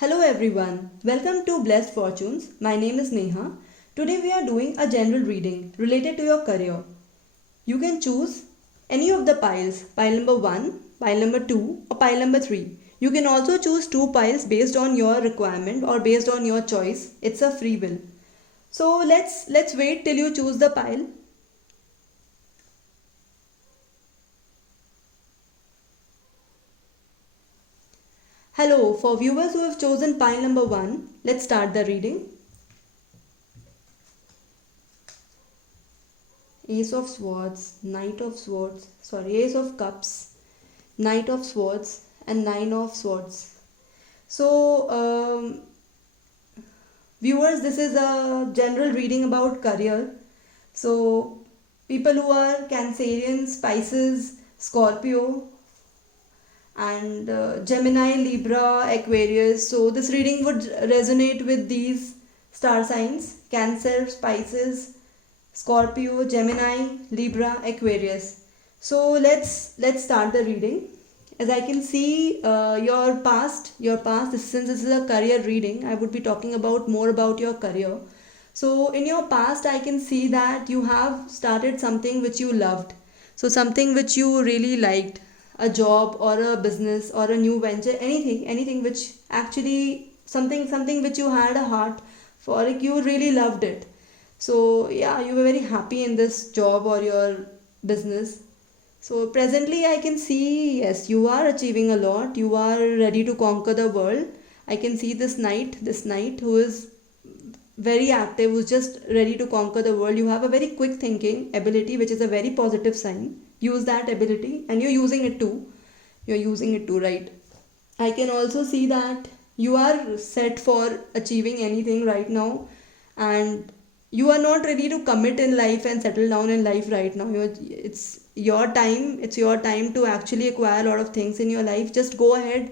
Hello everyone, welcome to Blessed Fortunes. My name is Neha. Today we are doing a general reading related to your career. You can choose any of the piles, pile number 1, pile number 2 or pile number 3. You can also choose two piles based on your requirement or based on your choice. It's a free will. So let's wait till you choose the pile. Hello, for viewers who have chosen pile number 1, let's start the reading. Ace of Swords, Ace of Cups, Knight of Swords, and Nine of Swords. So, viewers, this is a general reading about career. So, people who are Cancerians, Pisces, Scorpio, and Gemini, Libra, Aquarius. So, this reading would resonate with these star signs: Cancer, Pisces, Scorpio, Gemini, Libra, Aquarius. So let's start the reading. As I can see, your past. Since this is a career reading, I would be talking about more about your career. So in your past, I can see that you have started something which you loved. So something which you really liked, a job or a business or a new venture, anything which actually something which you had a heart for, like you really loved it. So yeah, you were very happy in this job or your business. So presently I can see, yes, you are achieving a lot. You are ready to conquer the world. I can see this knight who is very active, who's just ready to conquer the world. You have a very quick thinking ability, which is a very positive sign. Use that ability and you're using it too. You're using it too, right? I can also see that you are set for achieving anything right now, and you are not ready to commit in life and settle down in life right now. It's your time to actually acquire a lot of things in your life. Just go ahead,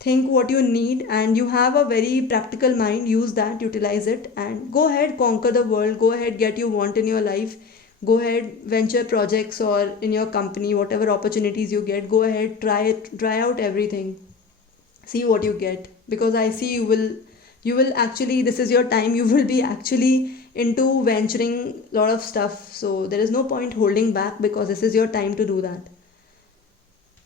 think what you need, and you have a very practical mind. Use that, utilize it, and go ahead, conquer the world. Go ahead, get you want in your life. Go ahead, venture projects or in your company, whatever opportunities you get, go ahead, try out everything. See what you get, because I see you will actually, this is your time. You will be actually into venturing a lot of stuff, so there is no point holding back, because this is your time to do that.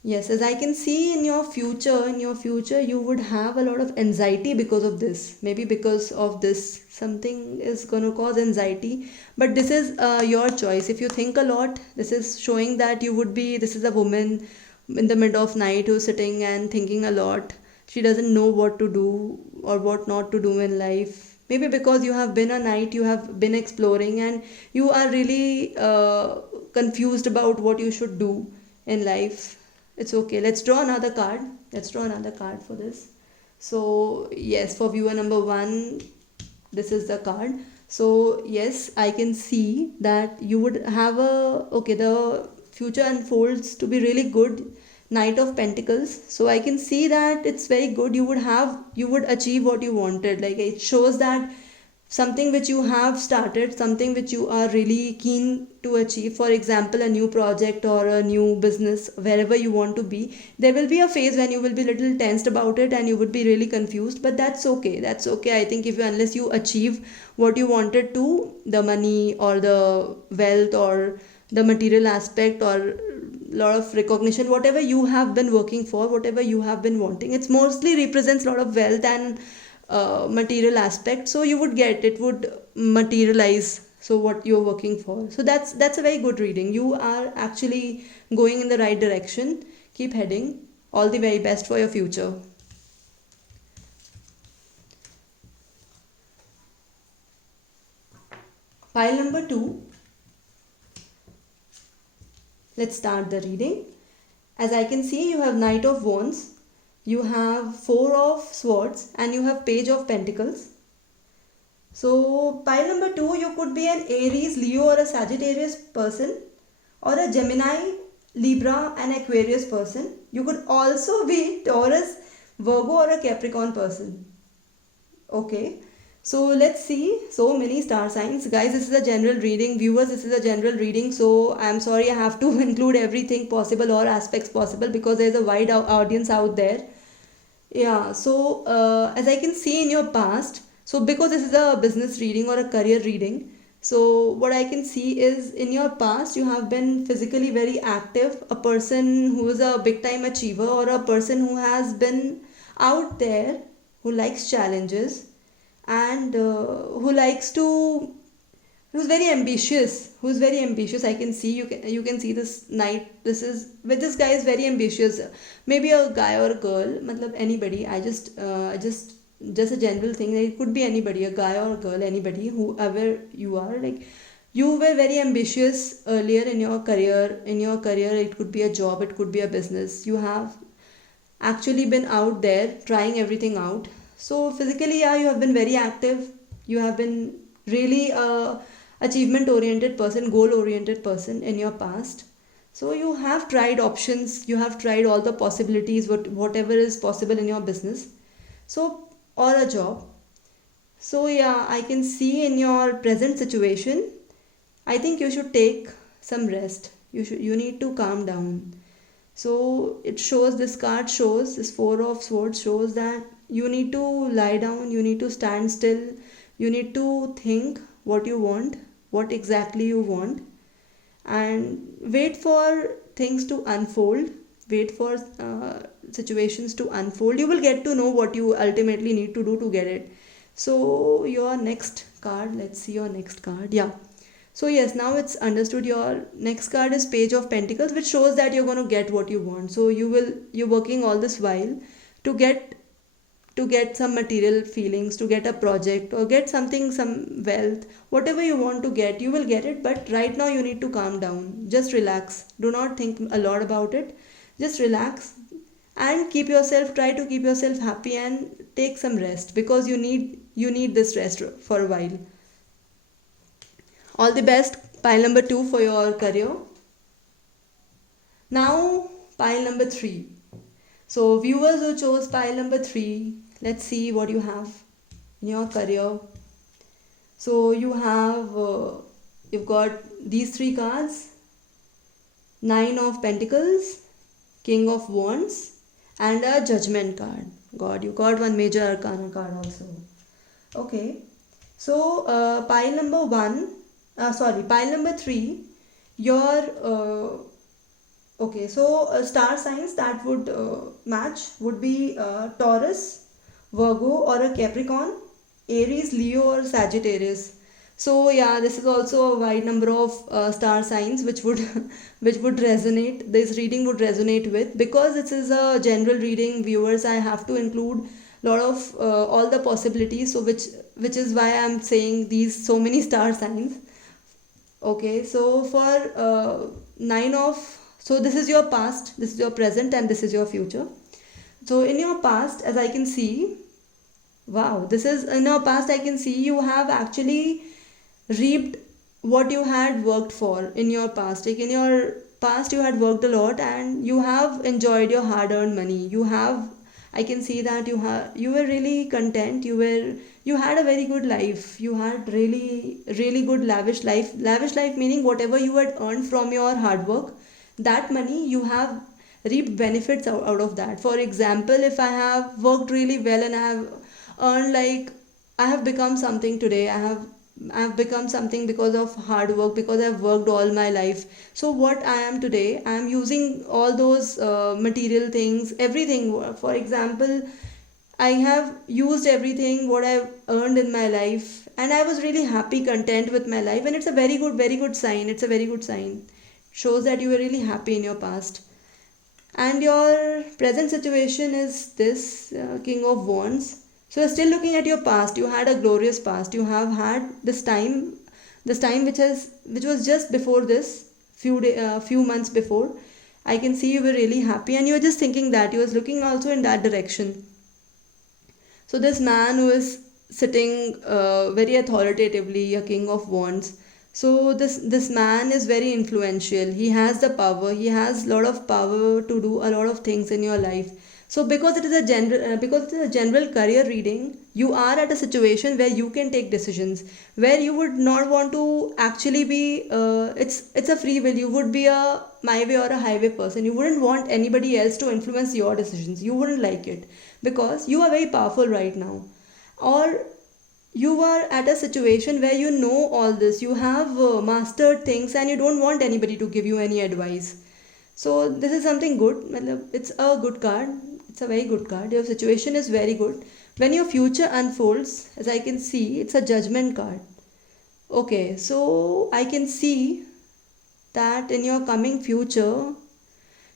Yes, as I can see in your future, you would have a lot of anxiety because of this. Maybe because of this, something is going to cause anxiety. But this is your choice. If you think a lot, this is showing that this is a woman in the middle of night who's sitting and thinking a lot. She doesn't know what to do or what not to do in life. Maybe because you have been a knight, you have been exploring, and you are really confused about what you should do in life. It's okay. Let's draw another card. Let's draw another card for this. So, yes, for viewer number 1, this is the card. So, yes, I can see that you would have the future unfolds to be really good. Knight of Pentacles. So, I can see that it's very good. You would achieve what you wanted. Like, it shows that something which you have started, something which you are really keen to achieve, for example a new project or a new business, wherever you want to be, there will be a phase when you will be little tensed about it and you would be really confused, but that's okay. I think if you unless you achieve what you wanted to, the money or the wealth or the material aspect or lot of recognition, whatever you have been working for, whatever you have been wanting, it's mostly represents a lot of wealth and material aspect, so you would get it would materialize, so what you're working for. So that's a very good reading. You are actually going in the right direction. Keep heading. All the very best for your future. Pile number 2. Let's start the reading. As I can see, you have Knight of Wands, you have Four of Swords, and you have Page of Pentacles. So pile number 2, you could be an Aries, Leo or a Sagittarius person, or a Gemini, Libra and Aquarius person. You could also be Taurus, Virgo or a Capricorn person. Okay. So let's see, so many star signs. Guys, this is a general reading. Viewers, this is a general reading. So I'm sorry I have to include everything possible or aspects possible, because there's a wide audience out there. Yeah, so as I can see in your past, so because this is a business reading or a career reading, so what I can see is in your past you have been physically very active, a person who is a big time achiever or a person who has been out there, who likes challenges and who likes to, who's very ambitious. I can see, you can see this night, this is with this guy is very ambitious, maybe a guy or a girl, matlab anybody. I just a general thing, it could be anybody, a guy or a girl, anybody, whoever you are, like you were very ambitious earlier in your career. It could be a job, it could be a business. You have actually been out there trying everything out. So physically, yeah, you have been very active. You have been really a achievement oriented person, goal oriented person in your past. So you have tried options, you have tried all the possibilities, whatever is possible in your business. So or a job. So yeah, I can see in your present situation, I think you should take some rest. You need to calm down. So it shows, this card shows, this four of swords shows that you need to lie down, you need to stand still, you need to think what you want, what exactly you want, and wait for things to unfold, wait for situations to unfold. You will get to know what you ultimately need to do to get it. So your next card, let's see your next card. Yeah, so yes, now it's understood. Your next card is Page of Pentacles, which shows that you're going to get what you want. So you're working all this while to get some material feelings, to get a project or get something, some wealth, whatever you want to get, you will get it. But right now you need to calm down. Just relax. Do not think a lot about it. Just relax and try to keep yourself happy and take some rest, because you need this rest for a while. All the best, pile number 2 for your career. Now, pile number 3. So, viewers who chose pile number 3, let's see what you have in your career. So, you've got these 3 cards: Nine of Pentacles, King of Wands, and a Judgment card. God, you got one major arcana card also. Okay. So, pile number 3, your okay, so star signs that would match would be Taurus, Virgo, or a Capricorn, Aries, Leo, or Sagittarius. So yeah, this is also a wide number of star signs which would which would resonate. This reading would resonate with, because this is a general reading. Viewers, I have to include lot of all the possibilities. So which is why I'm saying these so many star signs. Okay, so for nine of, so this is your past, this is your present, and this is your future. So in your past, as I can see, wow, this is in your past, I can see you have actually reaped what you had worked for in your past. Like in your past, you had worked a lot and you have enjoyed your hard-earned money. I can see that you were really content. You had a very good life. You had really really good lavish life. Lavish life meaning whatever you had earned from your hard work, that money you have reaped benefits out of that. For example, if I have worked really well and I have earned, like I have become something today. I've become something because of hard work, because I've worked all my life. So what I am today, I am using all those material things, everything. For example, I have used everything what I've earned in my life, and I was really happy, content with my life, and it's a very good sign. It's a very good sign. Shows that you were really happy in your past. And your present situation is this King of Wands. So you're still looking at your past. You had a glorious past. You have had this time which was just before this, few months before. I can see you were really happy, and you were just thinking that you was looking also in that direction. So this man who is sitting very authoritatively, a King of Wands. So this man is very influential. He has the power. He has a lot of power to do a lot of things in your life. So because it is a general career reading, you are at a situation where you can take decisions, where you would not want to actually be. It's a free will. You would be a my way or a highway person. You wouldn't want anybody else to influence your decisions. You wouldn't like it because you are very powerful right now, or you are at a situation where you know all this. You have mastered things, and you don't want anybody to give you any advice. So this is something good. It's a good card. It's a very good card. Your situation is very good. When your future unfolds, as I can see, it's a judgment card. Okay, so I can see that in your coming future,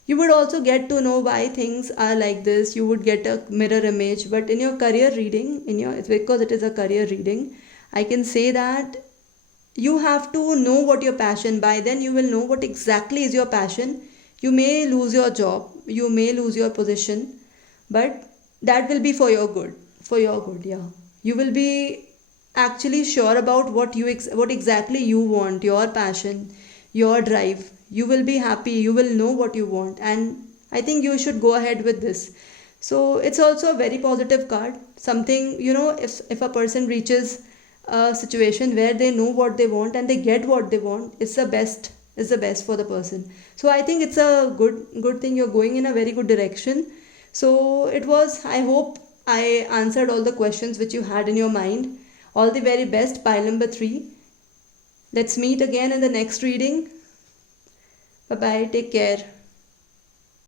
you would also get to know why things are like this. You would get a mirror image. But in your career reading, it's because it is a career reading, I can say that you have to know what your passion. By then you will know what exactly is your passion. You may lose your job, you may lose your position, but that will be for your good. For your good, yeah. You will be actually sure about what exactly you want, your passion, your drive. You will be happy, you will know what you want, and I think you should go ahead with this. So it's also a very positive card. Something, if a person reaches a situation where they know what they want and they get what they want, it's the best for the person. So I think it's a good thing. You're going in a very good direction. So it was, I hope I answered all the questions which you had in your mind. All the very best, pile number 3. Let's meet again in the next reading. Bye bye, take care.